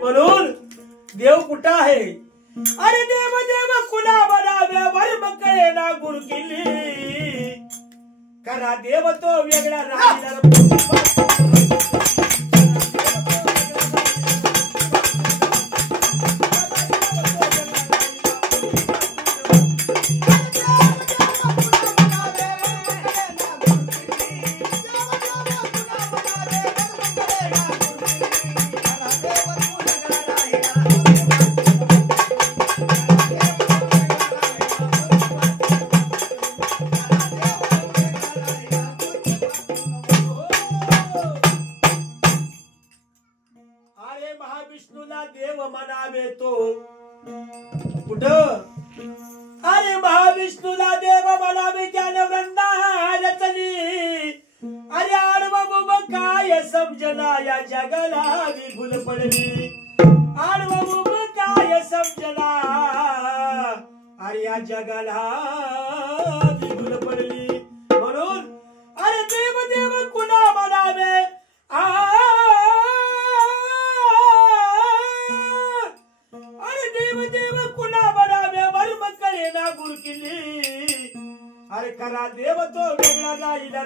म्हणून देव कुठं आहे? अरे देव देव कुणा बनावे वर्म कळे ना गुण केली करा देव तो वेगळा राहिला महाविष्णूला देव म्हणावे तो कुठं? अरे महाविष्णूला देव म्हणावे त्याने वृंदावन रचली. अरे आडवं काय समजना या जगाला विभुल पडली. आडवं काय समजना अरे या जगाला विभुल पडली. म्हणून अरे देव देव कुणा म्हणावे गुरु किल्ली. अरे करा देव तो वेगळा राहिला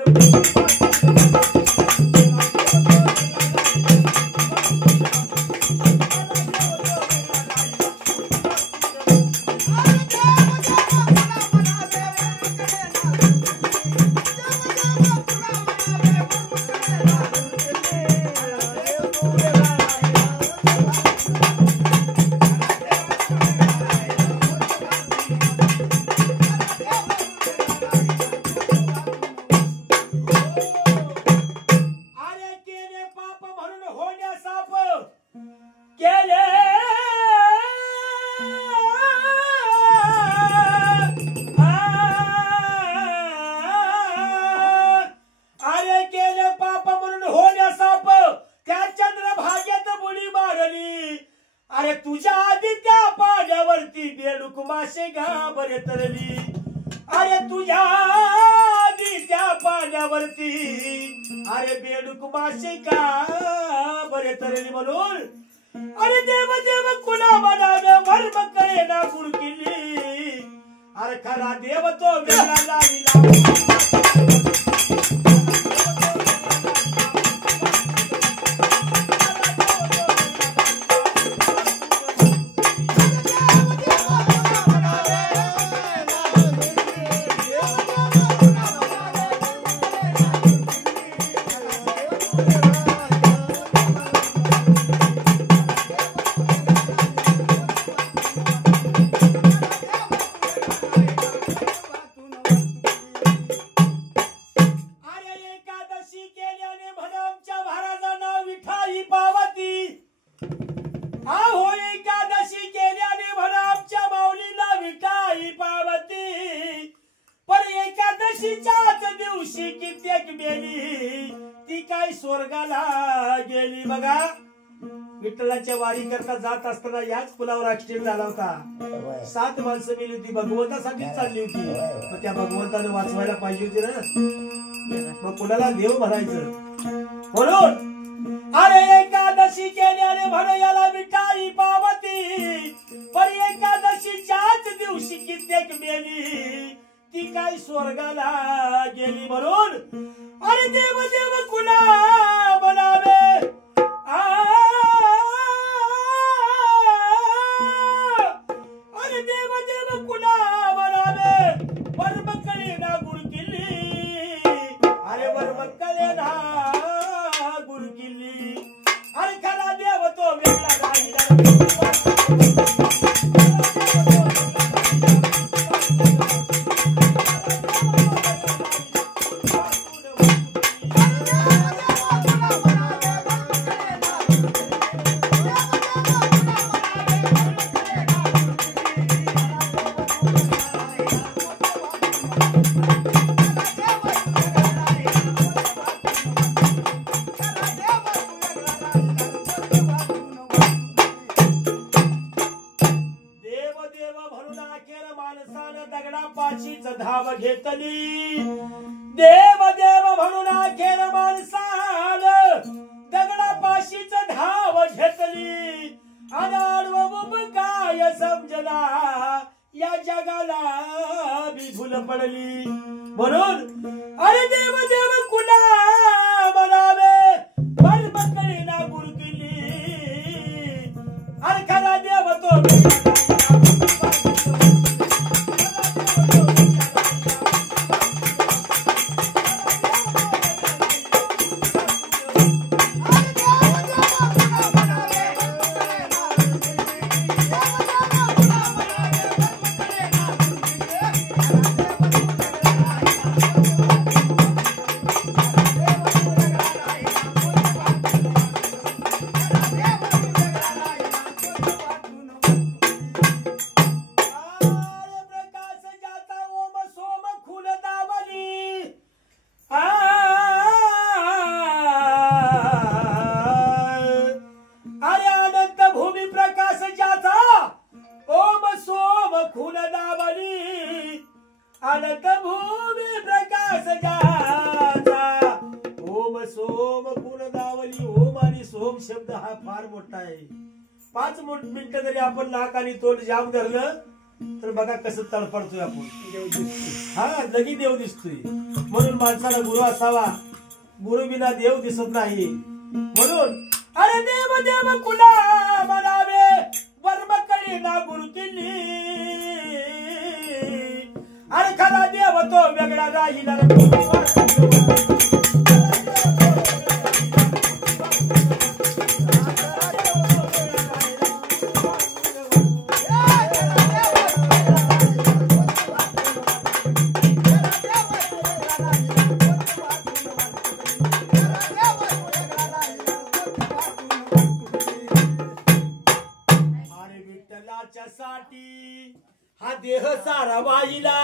तुझ्या आधी त्या पाण्यावरती बेडूक मासे घाबरे तरली. अरे तुझ्या आधी त्या पाण्यावरती अरे बेडूक मासे घाबरे तरली. म्हणून अरे देव देव कुणा म्हणावे वर्म कळे ना गुण केली. अरे खरा देव तो वेगळा राहिला दिवशी कित्येक मेली ती काय स्वर्गाला गेली. बघा विठ्ठलाच्या वारी करता जात असताना याच पुलावर ऍक्सिडेंट झाला होता. 7 माणसं मेली होती. भगवंतासाठी चालली होती. मग त्या भगवंताने वाचवायला पाहिजे होती ना. मग कुणाला देव म्हणायचं? म्हणून अरे एकादशी केल्याने म्हण याला विठाई पावती. पण एकादशीच्याच दिवशी कित्येक मेली ती काय स्वर्गाला गेली. म्हणून अरे देव देव कुणा म्हणावे अरे देव देव कुणा म्हणावे वर्म कळे ना गुण किल्ली. अरे वर्म कळे ना गुण किल्ली. अरे खरा देव तो वेगळा राहिला दगडापाशीच धाव घेतली. देव देव म्हणून अखेर माणसानं दगडापाशीच धाव घेतली. अनाडव काय समजना या जगाला बी भूल पडली म्हणून अरे देव देव कुणा म्हणावे परम कळेना गुरुकिली अरे खरा देव तो अनंत भूमी प्रकाश जाचा ओम सोम कुल दावली ओम आणि सोम शब्द हा फार मोठा आहे 5 मिनिटं जरी आपण नाक आणि तोंड जाम धरलं तर बघा कसं तळपडतोय आपण हा लगी देव दिसतोय म्हणून माणसाला गुरु असावा गुरु बिना देव दिसत नाही म्हणून अरे देव देव कुला म्हणावे वर्म कळी ना गुरु किल्ली अरे खरा देव तो वेगळा राहिला अरे विठ्ठलाच्या साठी हा देह सारा वाहिला